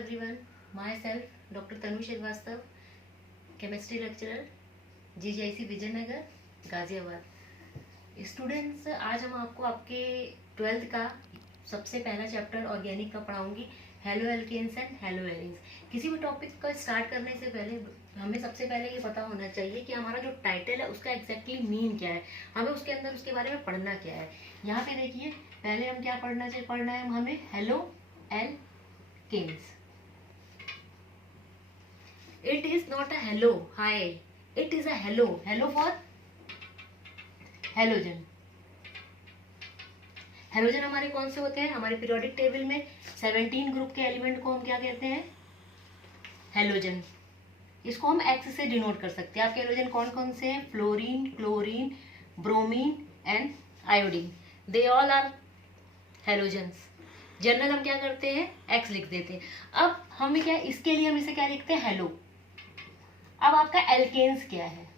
everyone, myself Dr. Tanu Shrivastava, chemistry lecturer, GGIC Vijaynagar Ghaziabad. Students, आज हम आपको आपके 12th का सबसे पहला चैप्टर ऑर्गेनिक का पढ़ाऊंगी, haloalkanes and haloarenes. किसी भी टॉपिक को स्टार्ट करने से पहले हमें सबसे पहले ये पता होना चाहिए कि हमारा जो टाइटल है उसका एग्जैक्टली मीन क्या है, हमें उसके अंदर उसके बारे में पढ़ना क्या है। यहाँ पे देखिए, पहले हम क्या पढ़ना है हमें halo alkanes. It is not a hello hi, it is a halo for halogen. Halogen हमारे कौन से होते हैं? हमारे पीरियोडिक टेबल में 17 ग्रुप के एलिमेंट को हम क्या कहते हैं? हेलोजन। इसको हम एक्स से डिनोट कर सकते हैं। आपके हेलोजन कौन कौन से हैं? Fluorine, chlorine, bromine and iodine, they all are halogens. General हम क्या करते हैं? एक्स लिख देते हैं। अब हमें क्या, इसके लिए हम इसे क्या लिखते हैं? हेलो। अब आपका एल्केन्स क्या है?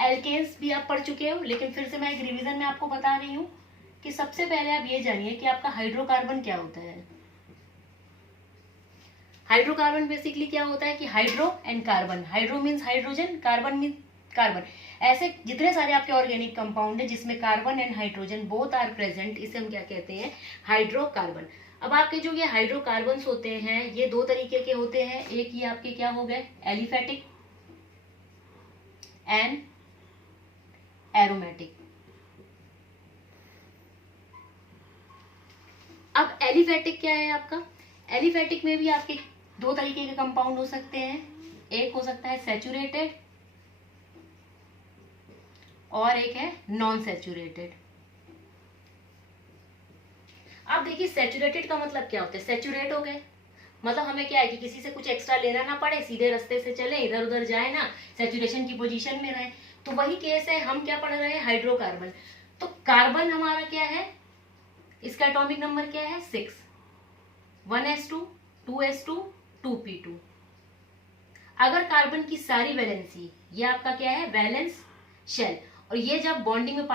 एल्केन्स भी आप पढ़ चुके हो, लेकिन फिर से मैं एक रिवीजन में आपको बता रही हूँ कि सबसे पहले आप ये जानिए कि आपका हाइड्रोकार्बन क्या होता है। हाइड्रोकार्बन बेसिकली क्या होता है कि hydro and carbon, hydro means hydrogen, carbon means carbon. ऐसे जितने सारे आपके ऑर्गेनिक कंपाउंड है जिसमें carbon and hydrogen both are present, इसे हम क्या कहते हैं? हाइड्रोकार्बन। अब आपके जो ये हाइड्रोकार्बन्स होते हैं ये दो तरीके के होते हैं। एक ये आपके क्या हो गए? Aliphatic and aromatic. अब एलिफेटिक क्या है आपका? एलिफेटिक में भी आपके दो तरीके के कंपाउंड हो सकते हैं। एक हो सकता है सैचुरेटेड और एक है नॉन सैचुरेटेड। अब देखिए, सैचुरेटेड का मतलब क्या होता है? सैचुरेट हो गए मतलब हमें क्या है कि किसी से कुछ एक्स्ट्रा लेना ना पड़े, सीधे रास्ते से चले, इधर उधर जाए ना, सैचुरेशन की पोजीशन में रहे। तो वही केस है, हम क्या पढ़ रहे हैं? हाइड्रोकार्बन। तो कार्बन हमारा क्या है? इसका एटॉमिक नंबर क्या है? 6, 1s2, 2s2, 2p2। अगर कार्बन की सारी वैलेंसी, ये आपका क्या है? वैलेंस शेल, और ये जब बॉन्डिंग में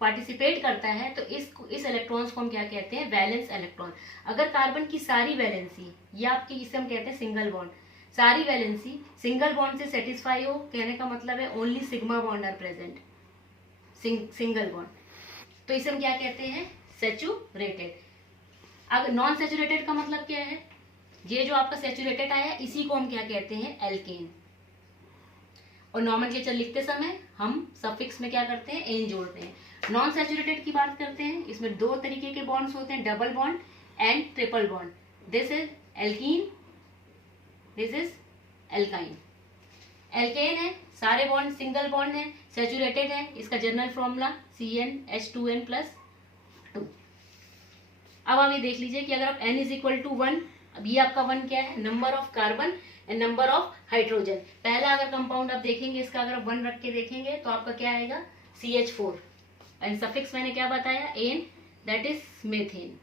पार्टिसिपेट करता है तो इस इलेक्ट्रॉन्स को हम क्या कहते हैं? Valence electron. अगर कार्बन की सारी वैलेंसी, ये आपकी इसे हम कहते हैं सिंगल बॉन्ड, सारी वैलेंसी सिंगल बॉन्ड से सेटिस्फाई हो, कहने का मतलब है only sigma bond are present, single bond, तो इसे हम क्या कहते हैं? सैचुरेटेड। अब नॉन सैचुरेटेड का मतलब क्या है? ये जो आपका सैचुरेटेड आया इसी को हम क्या कहते हैं? एल्केन। और नॉमेनक्लेचर लिखते समय हम सफिक्स में क्या करते हैं? एन जोड़ते हैं। नॉन सैचुरेटेड की बात करते हैं, इसमें दो तरीके के बॉन्ड्स होते हैं, double bond and triple bond. This is alkene, this is alkyne. Alkane है, सारे बॉन्ड सिंगल बॉन्ड है, सैचुरेटेड है, इसका जनरल फॉर्मूला CnH2n+2। अब आप ये देख लीजिए कि अगर आप n इज इक्वल टू 1, अब ये आपका 1 क्या है? Number of carbon and number of hydrogen. पहला अगर कंपाउंड आप देखेंगे, इसका अगर आप 1 रख के देखेंगे तो आपका क्या आएगा? CH4 एंड सफिक्स मैंने क्या बताया? Ane, that is methane.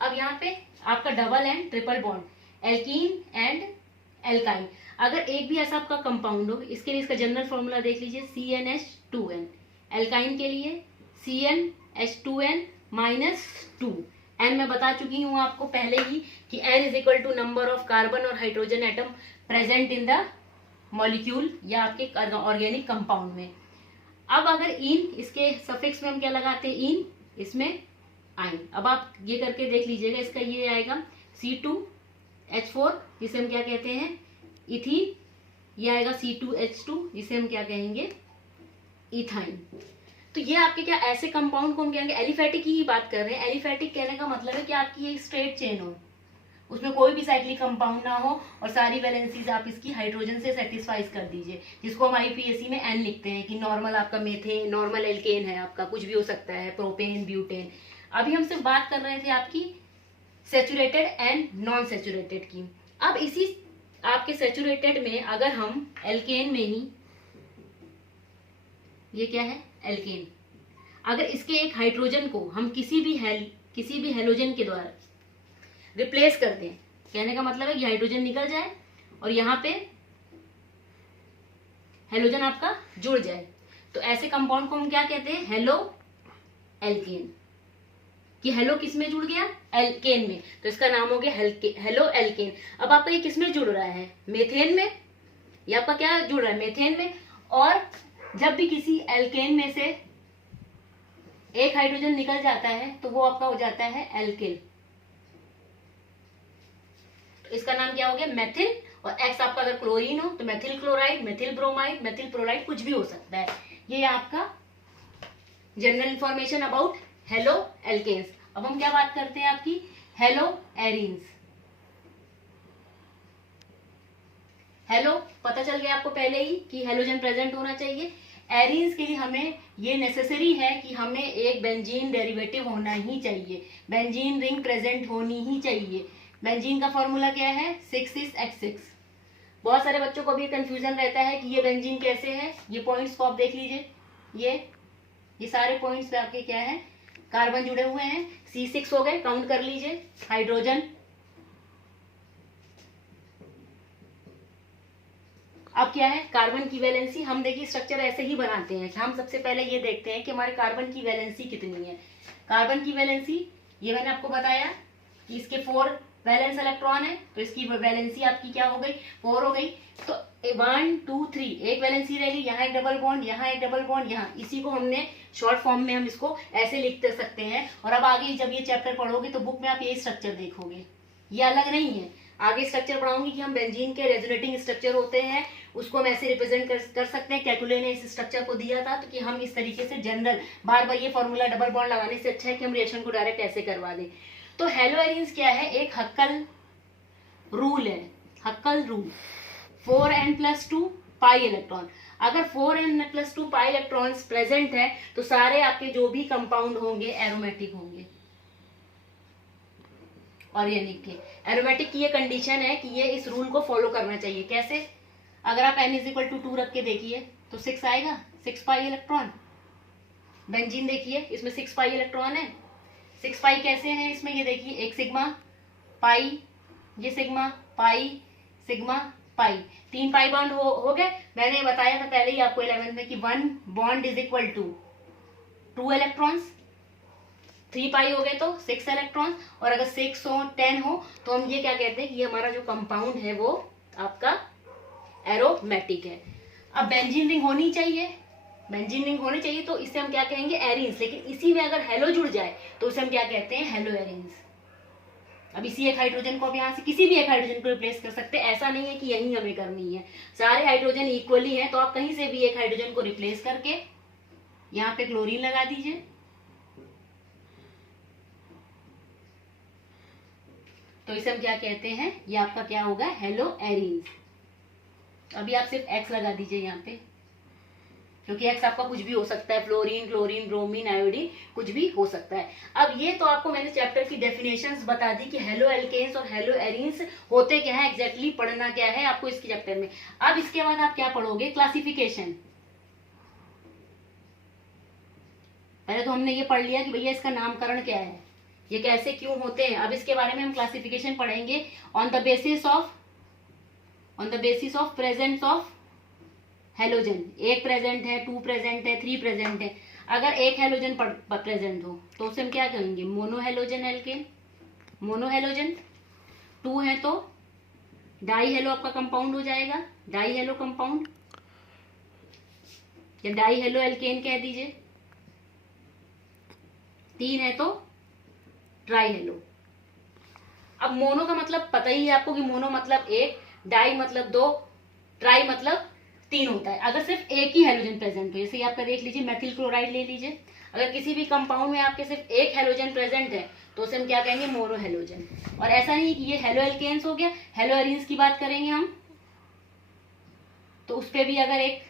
अब यहाँ पे आपका double and triple bond, alkene and alkyne. अगर एक भी ऐसा आपका कंपाउंड हो, इसके लिए इसका जनरल फॉर्मूला देख लीजिए, CnH2n। एल्काइन के लिए CnH2n-2। एन मैं बता चुकी हूं आपको पहले ही कि n is equal to number of carbon और hydrogen atom present in the molecule या आपके ऑर्गेनिक कंपाउंड में। अब अगर इन, इसके सफिक्स में हम क्या लगाते हैं? इन, इसमें आइन। अब आप ये करके देख लीजिएगा, इसका ये आएगा C2H4, जिसे हम क्या कहते हैं? इथीन। ये आएगा C2H2, जिसे हम क्या कहेंगे? इथाइन। तो ये आपके क्या ऐसे कंपाउंड को हम कहेंगे? एलिफेटिक की ही बात कर रहे हैं। एलिफेटिक कहने का मतलब है कि आपकी ये स्ट्रेट चेन हो, उसमें कोई भी साइक्लिक कंपाउंड ना हो और सारी वैलेंसीज आप इसकी हाइड्रोजन से सेटिस्फाइज कर दीजिए, जिसको हम IUPAC में N लिखते हैं कि नॉर्मल आपका मेथेन, नॉर्मल एल्केन है, आपका कुछ भी हो सकता है, प्रोपेन, ब्यूटेन। अभी हम सिर्फ बात कर रहे थे आपकी सैचुरेटेड एंड नॉन सैचुरेटेड की। अब इसी आपके सैचुरेटेड में अगर हम एल्केन में ही, ये क्या है? एल्केन। अगर इसके एक हाइड्रोजन को हम किसी भी हेलोजन के द्वारा रिप्लेस कर दें, कहने का मतलब है ये हाइड्रोजन निकल जाए और यहाँ पे हेलोजन आपका जुड़ जाए, तो ऐसे कंपाउंड को हम क्या कहते हैं? Halo alkane. कि हेलो किस में जुड़ गया, एल्केन में, तो इसका नाम हो गया हेलो एल्केन। अब आपका ये किस में जुड़ रहा है, मेथेन में, ये आपका क्या जुड़ रहा है, मेथेन में। और जब भी किसी एल्केन में से एक हाइड्रोजन निकल जाता है तो वो आपका हो जाता है एल्किल, तो इसका नाम क्या हो गया, मेथिल। और एक्स आपका अगर क्लोरीन हो तो methyl chloride, methyl bromide, methyl chloride, कुछ भी हो सकता है। ये आपका general information about halo alkanes. अब हम क्या बात करते हैं आपकी हेलो एरीन्स। हेलो पता चल गया आपको पहले ही कि हेलोजन प्रेजेंट होना चाहिए। एरीन्स के लिए हमें ये नेसेसरी है कि हमें एक बेंजीन डेरिवेटिव होना ही चाहिए, बेंजीन रिंग प्रेजेंट होनी ही चाहिए। बेंजीन का फॉर्मूला क्या है, 6H6। बहुत सारे बच्चों को भी कंफ्यूजन रहता है कि ये बेंजीन कैसे है। ये पॉइंट्स को आप देख लीजिए, ये सारे पॉइंट्स पे आपके क्या है, कार्बन जुड़े हुए हैं। C6 हो गए, काउंट कर लीजिए हाइड्रोजन। अब क्या है, कार्बन की वैलेंसी। हम देखिए स्ट्रक्चर ऐसे ही बनाते हैं कि हम सबसे पहले ये देखते हैं कि हमारे कार्बन की वैलेंसी कितनी है। कार्बन की वैलेंसी ये मैंने आपको बताया कि इसके 4 वैलेंस इलेक्ट्रॉन है, तो इसकी वैलेंसी आपकी क्या हो गई, 4 हो गई। तो 1 2 3 एक वैलेंसी रह गई, यहाँ एक डबल बॉन्ड, यहाँ एक डबल बॉन्ड, यहाँ। इसी को हमने शॉर्ट फॉर्म में हम इसको ऐसे लिख सकते हैं। और अब आगे जब ये चैप्टर पढ़ोगे तो बुक में आप ये स्ट्रक्चर देखोगे, ये अलग नहीं है। आगे स्ट्रक्चर पढ़ाऊंगी कि हम बेंजीन के रेजोनेटिंग स्ट्रक्चर होते हैं, उसको हम ऐसे रिप्रेजेंट कर सकते हैं। कैकुले ने इस स्ट्रक्चर को दिया था तो कि हम इस तरीके से जनरल, बार बार ये फॉर्मूला डबल बॉन्ड लगाने से अच्छा है कि हम रिएक्शन को डायरेक्ट ऐसे करवा दें। तो हेलो एरीन्स क्या है, एक हक्कल रूल है, हक्कल रूल। 4n+2 pi electron. अगर 4n+2 पाई इलेक्ट्रॉन्स प्रेजेंट है तो सारे आपके जो भी कंपाउंड होंगे एरोमेटिक होंगे, ऑर्गेनिक के। एरोमेटिक की ये कंडीशन है कि ये इस रूल को फॉलो करना चाहिए। कैसे, अगर आप n=2 रख के देखिए तो 6 आएगा, 6 पाई इलेक्ट्रॉन। बेंजीन देखिए इसमें 6 पाई इलेक्ट्रॉन है। 6 पाई कैसे हैं इसमें, ये देखिए, एक सिग्मा पाई, ये sigma pi, sigma pi, 3 pi bond हो गए। मैंने बताया था पहले ही आपको 11th में कि 1 बॉन्ड = 2 इलेक्ट्रॉन्स। 3 पाई हो गए तो 6 इलेक्ट्रॉन। और अगर 6 हो, 10 हो तो हम ये क्या कहते हैं कि ये हमारा जो कंपाउंड है वो आपका एरोमेटिक है। अब बेंजीन रिंग होनी चाहिए, बेंजीन रिंग होनी चाहिए, तो इसे हम क्या कहेंगे, एरीन्स। लेकिन इसी में अगर हेलो जुड़ जाए तो उसे हम क्या कहते हैं, हेलो एरीन्स। अब इसी एक हाइड्रोजन को आप यहाँ से किसी भी एक हाइड्रोजन को रिप्लेस कर सकते हैं, ऐसा नहीं है कि यही हमें करनी है। सारे हाइड्रोजन इक्वली हैं, तो आप कहीं से भी एक हाइड्रोजन को रिप्लेस करके यहाँ पे क्लोरीन लगा दीजिए, तो इसे हम क्या कहते हैं, ये आपका क्या होगा, हेलो एरीन्स। अभी आप सिर्फ एक्स लगा दीजिए यहाँ पे, क्योंकि एक्स आपका कुछ भी हो सकता है, फ्लोरीन, क्लोरीन, ब्रोमीन, आयोडीन, कुछ भी हो सकता है। अब ये तो आपको मैंने चैप्टर की डेफिनेशंस बता दी कि हेलो एल्केन्स और हेलो एरीन्स होते क्या है, एग्जैक्टली पढ़ना क्या है आपको इसके चैप्टर में। अब इसके बाद आप क्या पढ़ोगे, क्लासिफिकेशन। पहले तो हमने ये पढ़ लिया कि भैया इसका नामकरण क्या है, ये कैसे क्यों होते हैं। अब इसके बारे में हम क्लासिफिकेशन पढ़ेंगे on the basis of presence of halogen. एक प्रेजेंट है, 2 प्रेजेंट है, 3 प्रेजेंट है। अगर एक हेलोजन प्रेजेंट हो तो उसे हम क्या कहेंगे, मोनोहेलोजन एल्केन, मोनोहेलोजन। 2 है तो डाई हेलो आपका कंपाउंड हो जाएगा, डाई हेलो कंपाउंड, या डाई हेलो एल्केन कह दीजिए। 3 है तो ट्राई हेलो। अब मोनो का मतलब पता ही है आपको कि मोनो मतलब 1, डाई मतलब 2, ट्राई मतलब 3 होता है अगर सिर्फ एक ही हेलोजन प्रेजेंट हो। जैसे आपका देख लीजिए, मेथिल क्लोराइड ले लीजिए, अगर किसी भी कंपाउंड में आपके सिर्फ एक हेलोजन प्रेजेंट है तो उसे हम क्या कहेंगे, मोनो हेलोजन। और ऐसा नहीं कि ये हेलो एल्केन्स हो गया। हेलो एरीन्स की बात करेंगे हम तो उस पर भी अगर एक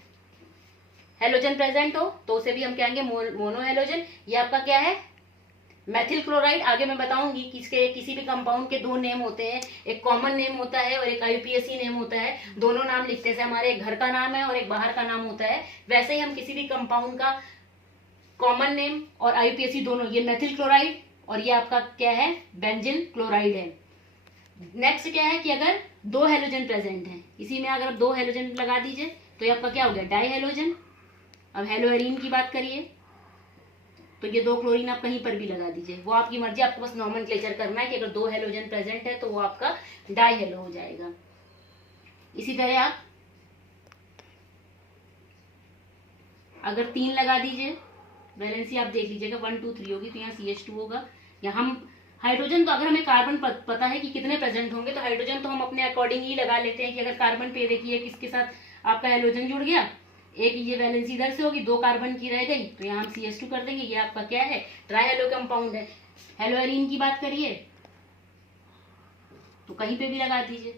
हेलोजन प्रेजेंट हो तो उसे भी हम कहेंगे मोनो हेलोजन। ये आपका क्या है, मेथिल क्लोराइड। आगे मैं बताऊंगी कि इसके किसी भी कंपाउंड के 2 नेम होते हैं, एक कॉमन नेम होता है और एक IUPAC नेम होता है। दोनों नाम लिखते से हमारे एक घर का नाम है और एक बाहर का नाम होता है, वैसे ही हम किसी भी कंपाउंड का कॉमन नेम और IUPAC दोनों, ये मेथिल क्लोराइड और ये आपका क्या है, बेंजिल क्लोराइड है। नेक्स्ट क्या है कि अगर 2 हेलोजन प्रेजेंट है, इसी में अगर आप 2 हेलोजन लगा दीजिए तो ये आपका क्या हो गया, डाई हेलोजन। अब हेलो एरीन की बात करिए तो ये 2 क्लोरीन आप कहीं पर भी लगा दीजिए, वो आपकी मर्जी, आपको बस नॉमेनक्लेचर करना है कि अगर 2 हेलोजन प्रेजेंट है तो वो आपका डाई हेलो हो जाएगा। इसी तरह आप अगर 3 लगा दीजिए, वैलेंसी आप देख लीजिएगा 1 2 3 होगी, तो यहाँ CH2 होगा। या हम हाइड्रोजन तो अगर हमें कार्बन पता है कि कितने प्रेजेंट होंगे, तो हाइड्रोजन तो हम अपने अकॉर्डिंग ही लगा लेते हैं कि अगर कार्बन पे देखिए किसके साथ आपका हाइड्रोजन जुड़ गया, एक ये वैलेंसी इधर से होगी, 2 कार्बन की रह गई, तो यहाँ हम CH2 कर देंगे। ये आपका क्या है, ट्राई हेलो कंपाउंड है। हेलोएरीन की बात करिए तो कहीं पे भी लगा दीजिए,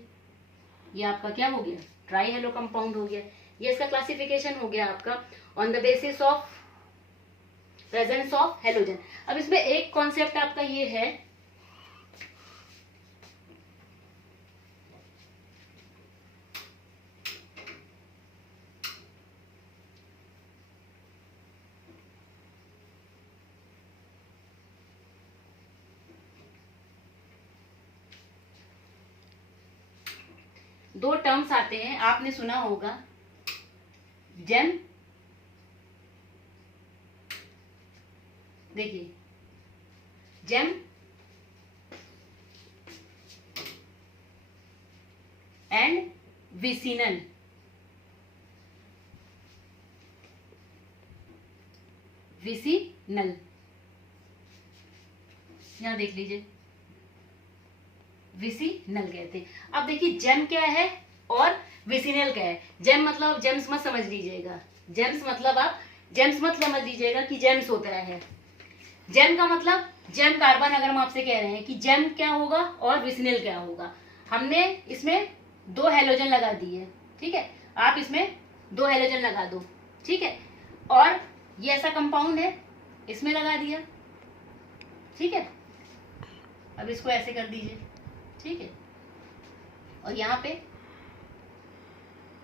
ये आपका क्या हो गया, ट्राई हेलो कंपाउंड हो गया। ये इसका क्लासिफिकेशन हो गया आपका on the basis of presence of halogen. अब इसमें एक कॉन्सेप्ट आपका ये है, दो टर्म्स आते हैं, आपने सुना होगा जेम, देखिए जेम एंड विसिनल। विसिनल यहां देख लीजिए, विसिनल कहते हैं। अब देखिए जेम क्या है और विसिनल क्या है। जेम मतलब जेम्स मत समझ लीजिएगा, जेम्स मतलब आप जेम्स मत समझ लीजिएगा कि जेम्स होता है। जेम का मतलब जेम कार्बन, अगर हम आपसे कह रहे हैं कि जेम क्या होगा और विसिनल क्या होगा, हमने इसमें 2 हेलोजन लगा दिए, ठीक है, आप इसमें 2 हेलोजन लगा दो, ठीक है, और ये ऐसा कंपाउंड है, इसमें लगा दिया, ठीक है। अब इसको ऐसे कर दीजिए, ठीक है, और यहाँ पे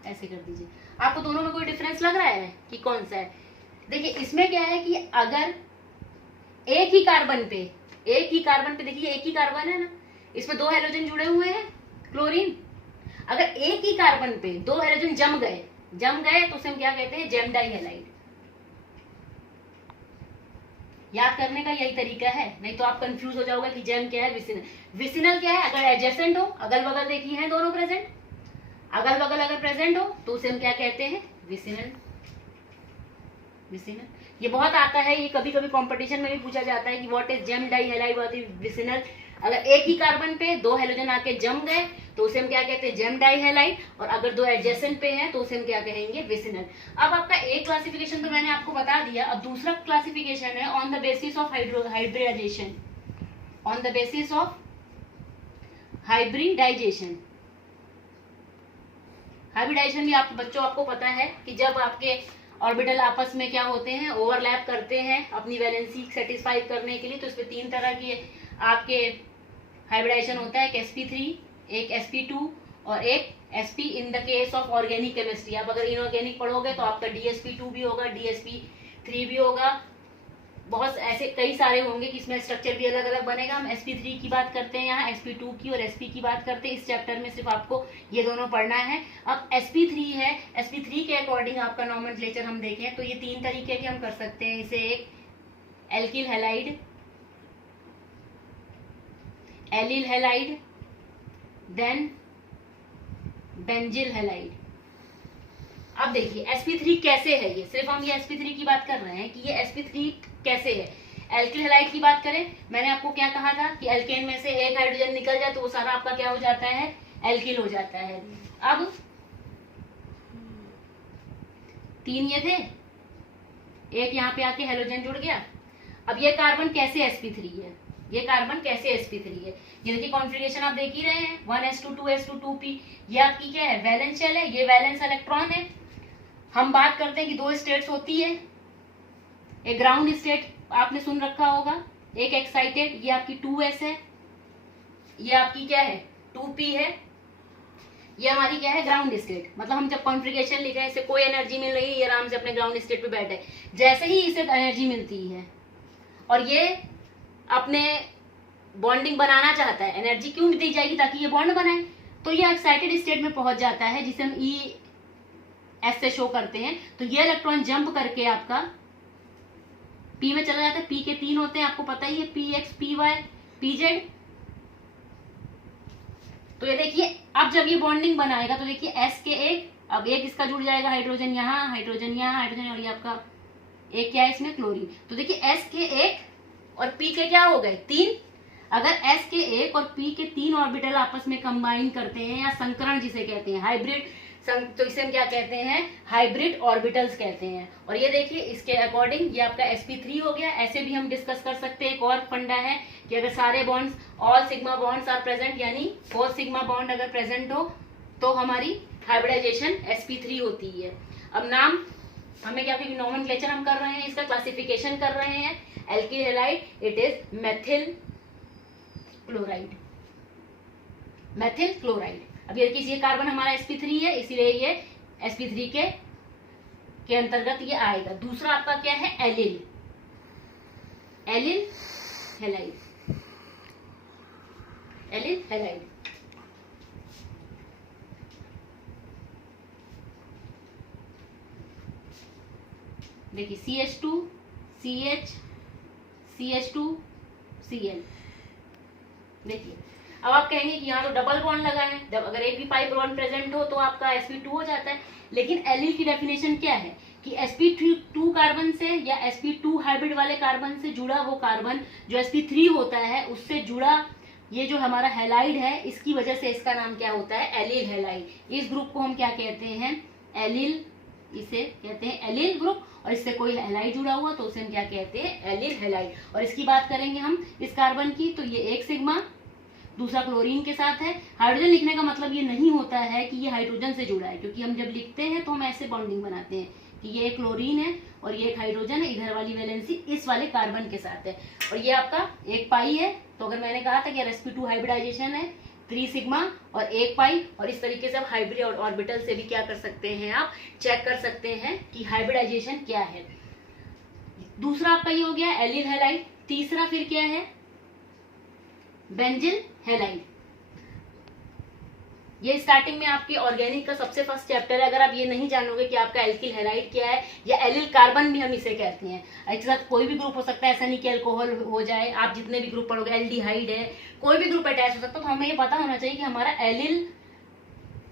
ऐसे कर दीजिए। आपको दोनों में कोई डिफरेंस लग रहा है कि कौन सा है? देखिए इसमें क्या है कि अगर एक ही कार्बन पे देखिए एक ही कार्बन है ना, इसमें 2 हेलोजन जुड़े हुए हैं क्लोरीन, अगर एक ही कार्बन पे 2 हेलोजन जम गए तो उसे हम क्या कहते हैं, जेम डाई हैलाइड। याद करने का यही तरीका है, नहीं तो आप कंफ्यूज हो जाओगे कि जेम क्या है, विसिनल। विसिनल क्या है, अगर एडजेसेंट हो, अगल बगल देखिए हैं दोनों प्रेजेंट, अगल बगल अगर प्रेजेंट हो तो उसे हम क्या कहते हैं, विसिनल। विसिनल ये बहुत आता है, ये कभी कभी कंपटीशन में भी पूछा जाता है कि what is gem dihalide, what is vicinal. अगर एक ही कार्बन पे 2 हेलोजन आके जम गए तो उसे हम क्या कहते हैं, जेम डाई हैलाइड, और अगर 2 एडजेसेंट पे हैं तो उसे हम क्या कहेंगे, विसिनल। अब आपका एक क्लासिफिकेशन तो मैंने आपको बता दिया, अब दूसरा क्लासिफिकेशन है on the basis of hybridization, on the basis of hybridization. Hybridization भी आप बच्चों आपको पता है कि जब आपके ऑर्बिटल आपस में क्या होते हैं, ओवरलैप करते हैं अपनी वैलेंसी सेटिस्फाई करने के लिए, तो इसमें 3 तरह के आपके हाइब्रिडाइजेशन होता है, एक sp3, एक sp2 और एक sp in the case of organic chemistry. आप अगर इनऑर्गेनिक पढ़ोगे तो आपका dsp2 भी होगा, dsp3 भी होगा, बहुत ऐसे कई सारे होंगे कि इसमें स्ट्रक्चर भी अलग अलग बनेगा। हम sp3 की बात करते हैं यहाँ, sp2 की और sp की बात करते हैं। इस चैप्टर में सिर्फ आपको ये दोनों पढ़ना है। अब sp3 है, sp3 के अकॉर्डिंग आपका नॉमेनक्लेचर हम देखें तो ये 3 तरीके के हम कर सकते हैं इसे, एक alkyl halide, allyl halide, then benzyl halide. अब देखिए sp3 कैसे है, ये सिर्फ हम ये sp3 की बात कर रहे हैं कि ये sp3 कैसे है। एल्किल हैलाइड की बात करें, मैंने आपको क्या कहा था कि एल्केन में से एक हाइड्रोजन निकल जाए तो वो सारा आपका क्या हो जाता है, एल्किल हो जाता है। अब 3 ये थे, एक यहाँ पे आके हेलोजन जुड़ गया। अब ये कार्बन कैसे sp3 है, ये कार्बन कैसे sp3 है, ये देखिए कॉन्फ़िगरेशन आप देख ही रहे हैं, 1s2 2s2 2p। ये आपकी क्या है, वैलेंस शेल है, ये वैलेंस इलेक्ट्रॉन है। हम बात करते हैं कि 2 स्टेट्स होती है, एक ग्राउंड स्टेट आपने सुन रखा होगा, एक एक्साइटेड, ये आपकी 2s है, ये आपकी क्या है 2p है, ये हमारी क्या है ग्राउंड स्टेट। मतलब हम जब कॉन्फ़िगरेशन लिख रहे हैं, इसे कोई एनर्जी मिल रही है, ये आराम से अपने ग्राउंड स्टेट पे बैठे, जैसे ही इसे एनर्जी मिलती है और ये अपने बॉन्डिंग बनाना चाहता है, एनर्जी क्यों दी जाएगी, ताकि ये बॉन्ड बनाए, तो ये एक्साइटेड स्टेट में पहुंच जाता है, जिसे हम E S से शो करते हैं। तो ये इलेक्ट्रॉन जंप करके आपका पी में चला जाता है, पी के 3 होते हैं, आपको पता ही है, P X, P Y, P Z. तो ये देखिए अब जब ये बॉन्डिंग बनाएगा तो देखिए एस के एक, अब एक इसका जुड़ जाएगा, हाइड्रोजन यहाँ, हाइड्रोजन यहाँ, हाइड्रोजन, और ये आपका एक क्या है इसमें, क्लोरीन। तो देखिए एस के एक और पी के क्या हो गए 3। अगर एस के एक और पी के 3 ऑर्बिटल आपस में कंबाइन करते हैं, या संकरण जिसे कहते हैं, हाइब्रिड, तो इसे हम क्या कहते हैं, हाइब्रिड ऑर्बिटल्स कहते हैं। और ये देखिए इसके अकॉर्डिंग ये आपका sp3 हो गया। ऐसे भी हम डिस्कस कर सकते हैं, एक और फंडा है कि अगर सारे bonds, all sigma bonds are present, यानी 4 सिग्मा बॉन्ड अगर प्रेजेंट हो तो हमारी हाइब्रिडाइजेशन sp3 होती है। अब नाम हमें क्या, क्योंकि नोमेनक्लेचर हम कर रहे हैं, इसका क्लासिफिकेशन कर रहे हैं, alkyl halide, it is methyl chloride, methyl chloride. अब ये देखिए ये कार्बन हमारा sp3 है, इसीलिए ये sp3 के अंतर्गत ये आएगा। दूसरा आपका क्या है, allyl, allyl halide, allyl halide. देखिए CH2 CH CH2 Cl। देखिए अब आप कहेंगे कि यहाँ तो डबल बॉन्ड लगा है, जब अगर एक भी पाई बॉन्ड प्रेजेंट हो तो आपका sp2 हो जाता है। लेकिन एलिल की डेफिनेशन क्या है कि sp2 कार्बन से या sp2 हाइब्रिड वाले कार्बन से जुड़ा वो कार्बन जो sp3 होता है उससे जुड़ा ये जो हमारा हैलाइड है, इसकी वजह से इसका नाम क्या होता है, एलिल हैलाइड। इस ग्रुप को हम क्या कहते हैं, एलिल, इसे कहते हैं एलिल ग्रुप। और इससे कोई हैलाइड जुड़ा हुआ तो उसे हम क्या कहते हैं, एलिल हैलाइड। और इसकी बात करेंगे हम इस कार्बन की, तो ये एक सिग्मा, दूसरा क्लोरीन के साथ है। हाइड्रोजन लिखने का मतलब ये नहीं होता है कि ये हाइड्रोजन से जुड़ा है, क्योंकि हम जब लिखते हैं तो हम ऐसे बॉन्डिंग बनाते हैं कि ये एक क्लोरीन है और ये एक हाइड्रोजन है, इधर वाली वैलेंसी इस वाले कार्बन के साथ है। और ये आपका एक पाई है, तो अगर मैंने कहा था कि sp2 हाइब्रिडाइजेशन है 3 सिग्मा और 1 पाई, और इस तरीके से आप हाइब्रिड और ऑर्बिटल से भी क्या कर सकते हैं, आप चेक कर सकते हैं कि हाइब्रिडाइजेशन क्या है। दूसरा आपका ये हो गया एलिल हैलाइड। तीसरा फिर क्या है, बेंजिल हैलाइड। ये स्टार्टिंग में आपके ऑर्गेनिक का सबसे फर्स्ट चैप्टर है। अगर आप ये नहीं जानोगे कि आपका एल्किल हैलाइड क्या है, या एलिल कार्बन भी हम इसे कहते हैं, इसके साथ कोई भी ग्रुप हो सकता है, ऐसा नहीं कि अल्कोहल हो जाए। आप जितने भी ग्रुप पढ़ोगे, एल्डिहाइड है, कोई भी ग्रुप अटैच हो सकता है, तो हमें ये पता होना चाहिए कि हमारा एलिल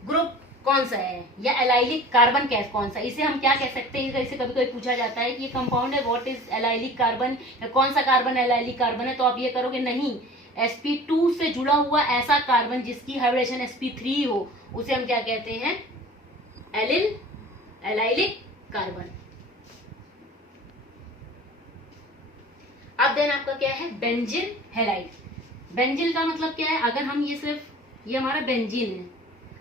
ग्रुप कौन सा है या एलाइलिक कार्बन कौन सा। इसे हम क्या कह सकते हैं, इसे कभी कभी पूछा जाता है कि ये कंपाउंड है, व्हाट इज एलाइलिक कार्बन, या कौन सा कार्बन एलाइलिक कार्बन है, तो आप ये करोगे नहीं, sp2 से जुड़ा हुआ ऐसा कार्बन जिसकी हाइब्रिडेशन sp3 हो उसे हम क्या कहते हैं, एलिल एलाइलिक कार्बन। अब देन आपका क्या है, बेंजिल हैलाइड। बेंजिल का मतलब क्या है, अगर हम ये सिर्फ ये हमारा बेंजीन है,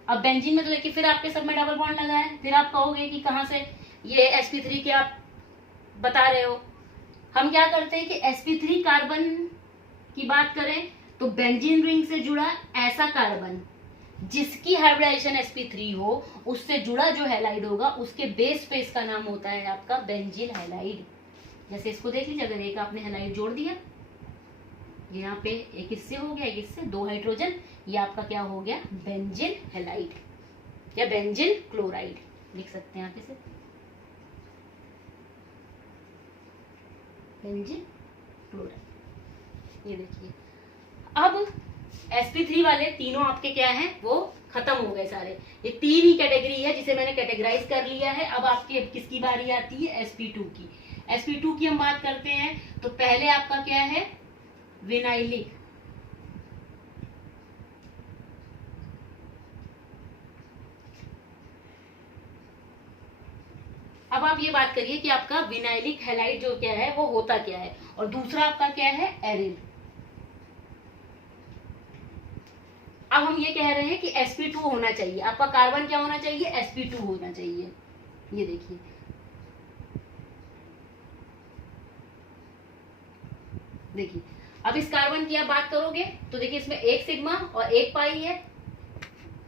अब बेंजीन में तो देखिए फिर आपके सब में डबल बॉन्ड लगा है, फिर आप कहोगे कि कहां से ये sp3 के आप बता रहे हो। हम क्या करते हैं कि sp3 कार्बन की बात करें तो बेंजीन रिंग से जुड़ा ऐसा कार्बन जिसकी हाइब्रिडाइजेशन sp3 हो, उससे जुड़ा जो हैलाइड होगा उसके बेस पे इसका नाम होता है आपका बेंजिल हैलाइड। जैसे इसको देख लीजिए, अगर एक आपने हैलाइड जोड़ दिया, यहाँ पे एक इससे हो गया, एक इससे, 2 हाइड्रोजन, ये आपका क्या हो गया, बेंजिल हैलाइड या बेंजिल क्लोराइड लिख सकते हैं आप इसे, बेंजिल क्लोराइड। ये देखिए अब sp3 वाले तीनों आपके क्या हैं, वो खत्म हो गए सारे। ये 3 ही कैटेगरी है जिसे मैंने कैटेगराइज कर लिया है। अब आपकी किसकी बारी आती है, sp2 की। sp2 की हम बात करते हैं तो पहले आपका क्या है, विनाइलिक, अब आप ये बात करिए कि आपका विनाइलिक हैलाइड जो क्या है वो होता क्या है, और दूसरा आपका क्या है, एरिल। अब हम ये कह रहे हैं कि sp2 होना चाहिए, आपका कार्बन क्या होना चाहिए, sp2 होना चाहिए। ये देखिए देखिए अब इस कार्बन की आप बात करोगे तो देखिए इसमें एक सिग्मा और एक पाई है,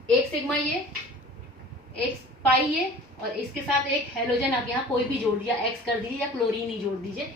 एक सिग्मा ये, एक पाई ये, और इसके साथ एक हैलोजन आप यहाँ कोई भी जोड़ दिया, एक्स कर दीजिए या क्लोरीन ही जोड़ दीजिए,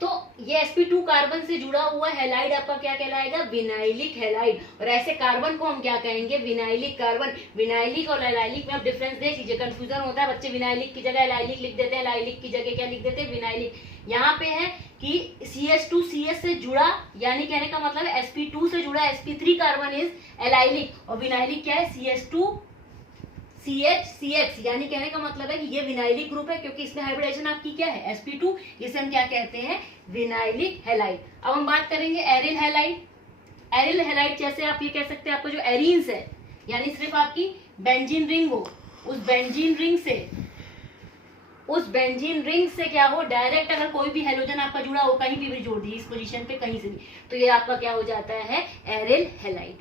तो ये sp2 कार्बन से जुड़ा हुआ हैलाइड आपका क्या कहलाएगा, विनाइलिक हैलाइड। और ऐसे कार्बन को हम क्या कहेंगे, विनाइलिक कार्बन। विनाइलिक और एलाइलिक में आप डिफरेंस देख लीजिए, कंफ्यूजन होता है, बच्चे विनाइलिक की जगह एलाइलिक लिख देते हैं, एलाइलिक की जगह क्या लिख देते हैं, विनाइलिक। यहाँ पे है कि CH2CH से जुड़ा, यानी कहने का मतलब है sp2 से जुड़ा sp3 कार्बन इज एलाइलिक, और विनाइलिक क्या है CH2CH, यानी कहने का मतलब है कि ये विनाइलिक ग्रुप है, क्योंकि इसमें हाइब्रिडाइजेशन आपकी क्या है sp2, इसे हम क्या कहते हैं विनाइलिक हैलाइड। अब हम बात करेंगे एरिल हैलाइड। एरिल हैलाइड जैसे आप ये कह सकते हैं आपको जो एरीन्स है, यानी सिर्फ आपकी बेंजीन रिंग हो, उस बेंजीन रिंग से क्या हो डायरेक्ट अगर कोई भी हेलोजन आपका जुड़ा हो, कहीं भी जोड़ दिए इस पोजीशन पे कहीं से भी, तो ये आपका क्या हो जाता है एरिल हैलाइड।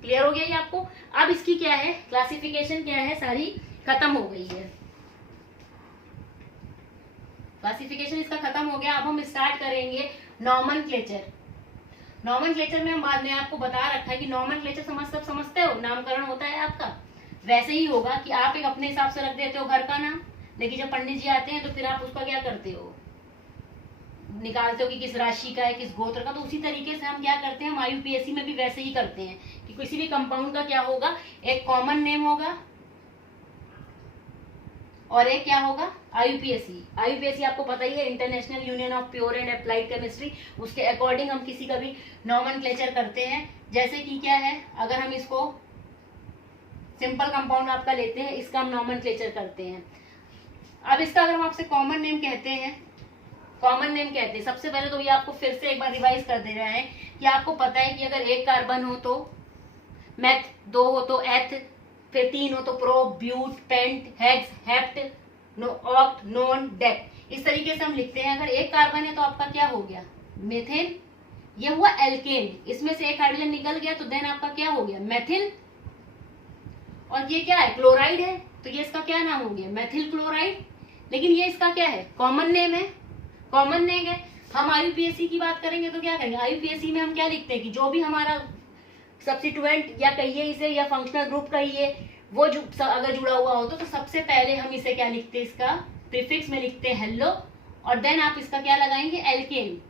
क्लियर हो गया ये आपको। अब इसकी क्या है क्लासिफिकेशन क्या है, सारी खत्म हो गई है, क्लासिफिकेशन इसका खत्म हो गया। अब हम स्टार्ट करेंगे नॉमेनक्लेचर। नॉमेनक्लेचर में हम बाद में आपको बता रखा है कि नॉमेनक्लेचर सब समझते हो, नामकरण होता है आपका, वैसे ही होगा कि आप एक अपने हिसाब से रख देते हो घर का नाम, लेकिन जब पंडित जी आते हैं तो फिर आप उसका क्या करते हो, निकालते हो कि किस राशि का है, किस गोत्र का। तो उसी तरीके से हम क्या करते हैं, हम IUPAC में भी वैसे ही करते हैं कि किसी भी कंपाउंड का क्या होगा, एक कॉमन नेम होगा और एक क्या होगा IUPAC आपको पता ही है, international union of pure and applied chemistry, उसके अकॉर्डिंग हम किसी का भी नॉमेनक्लेचर करते हैं। जैसे कि क्या है, अगर हम इसको सिंपल कंपाउंड आपका लेते हैं, इसका हम नॉमेनक्लेचर करते हैं। अब इसका अगर हम आपसे कॉमन नेम कहते हैं, सबसे पहले तो ये आपको फिर से एक बार रिवाइज कर दे रहे हैं कि आपको पता है कि अगर एक कार्बन हो तो मेथ, 2 हो तो एथ, फिर 3 हो तो pro, but, pent, hex, hept, oct, non, dec, इस तरीके से हम लिखते हैं। अगर एक कार्बन है तो आपका क्या हो गया मेथेन, ये हुआ एल्केन, इसमें से एक हाइड्रोजन निकल गया तो देन आपका क्या हो गया मेथिल, और ये क्या है क्लोराइड है, तो ये इसका क्या नाम हो गया मेथिल क्लोराइड। लेकिन ये इसका क्या है कॉमन नेम है, हम IUPAC की बात करेंगे तो क्या करेंगे, IUPAC में हम क्या लिखते हैं कि जो भी हमारा सब्स्टिट्यूएंट या कहिए इसे या फंक्शनल ग्रुप कहिए, वो जो अगर जुड़ा हुआ हो तो सबसे पहले हम इसे क्या लिखते हैं, इसका प्रीफिक्स में लिखते हैं हेलो, और देन आप इसका क्या लगाएंगे एल्केन।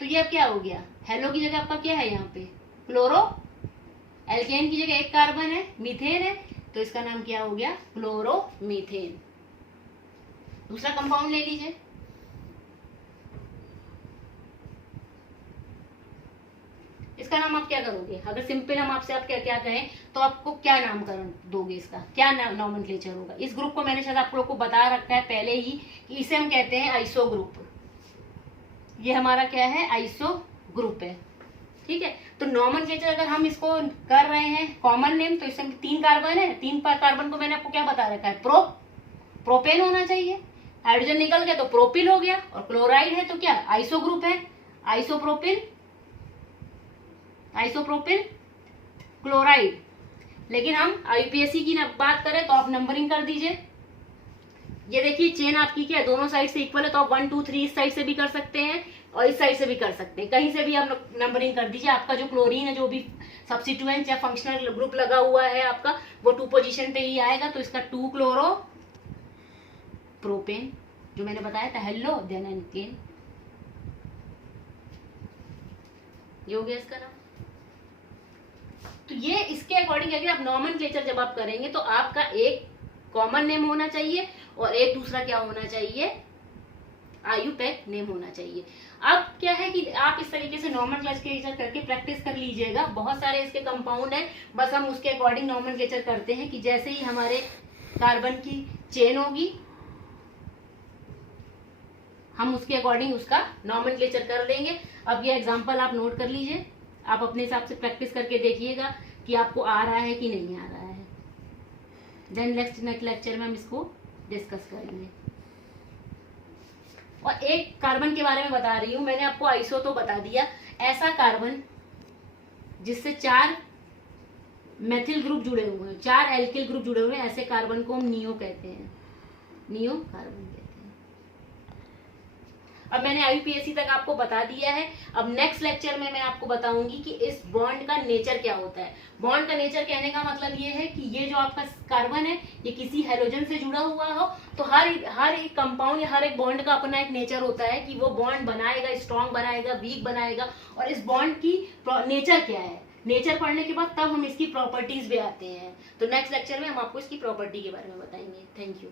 तो ये अब क्या हो गया, हेलो की जगह आपका क्या है यहाँ पे क्लोरो, एल्केन की जगह एक कार्बन है मीथेन है, तो इसका नाम क्या हो गया क्लोरोमीथेन। दूसरा कंपाउंड ले लीजिए, इसका नाम आप क्या करोगे, अगर सिंपल हम आपसे आप क्या कहें तो आपको क्या नामकरण दोगे, इसका क्या नॉमेनक्लेचर होगा। इस ग्रुप को मैंने शायद आप लोग को बता रखा है पहले ही कि इसे हम कहते हैं आइसो ग्रुप। ये हमारा क्या है आइसो ग्रुप है, ठीक है। तो नॉमेनक्लेचर अगर हम इसको कर रहे हैं कॉमन नेम, तो इसमें 3 कार्बन है, 3 कार्बन को मैंने आपको क्या बता रखा है प्रोपेन होना चाहिए, हाइड्रोजन निकल गया तो प्रोपिल हो गया, और क्लोराइड है तो क्या आइसो ग्रुप है आइसोप्रोपिल क्लोराइड। लेकिन हम IUPAC की बात करें तो आप नंबरिंग कर दीजिए। ये देखिए चेन आपकी क्या है दोनों साइड से इक्वल है, तो आप 1 2 3 इस साइड से भी कर सकते हैं और इस साइड से भी कर सकते हैं, कहीं से भी आप नंबरिंग कर दीजिए। आपका जो क्लोरीन है, जो भी सब्स्टिट्यूएंट या फंक्शनल ग्रुप लगा हुआ है आपका, वो 2 पोजीशन पे ही आएगा, तो इसका 2 क्लोरो प्रोपेन जो मैंने बताया था हेलो देन एल्केन, ये हो गया इसका नाम। तो ये इसके अकॉर्डिंग अगर आप नॉमेनक्लेचर जब आप करेंगे तो आपका एक कॉमन नेम होना चाहिए और एक दूसरा क्या होना चाहिए IUPAC नेम होना चाहिए। अब क्या है कि आप इस तरीके से नॉमेनक्लेचर करके प्रैक्टिस कर लीजिएगा। बहुत सारे इसके कंपाउंड हैं, बस हम उसके अकॉर्डिंग नॉमेनक्लेचर करते हैं कि जैसे ही हमारे कार्बन की चेन होगी हम उसके अकॉर्डिंग उसका नॉमेनक्लेचर कर देंगे। अब ये एग्जांपल आप नोट कर लीजिए, आप अपने हिसाब से प्रैक्टिस करके देखिएगा कि आपको आ रहा है कि नहीं आ रहा है। देन नेक्स्ट लेक्चर में हम इसको डिस्कस करेंगे। और एक कार्बन के बारे में बता रही हूं, मैंने आपको आइसो तो बता दिया, ऐसा कार्बन जिससे 4 मेथिल ग्रुप जुड़े हुए हैं, 4 एल्किल ग्रुप जुड़े हुए हैं, ऐसे कार्बन को हम नियो कहते हैं, नियो कार्बन कहते हैं। अब मैंने IUPAC तक आपको बता दिया है। अब नेक्स्ट लेक्चर में मैं आपको बताऊंगी कि इस बॉन्ड का नेचर क्या होता है। बॉन्ड का नेचर कहने का मतलब ये है कि ये जो आपका कार्बन है ये किसी हेलोजन से जुड़ा हुआ हो, तो हर एक कंपाउंड या हर एक बॉन्ड का अपना एक नेचर होता है कि वो बॉन्ड बनाएगा, स्ट्रॉन्ग बनाएगा, वीक बनाएगा, और इस बॉन्ड की नेचर क्या है, नेचर पढ़ने के बाद तब हम इसकी प्रॉपर्टीज भी आते हैं। तो नेक्स्ट लेक्चर में हम आपको इसकी प्रॉपर्टी के बारे में बताएंगे। Thank you.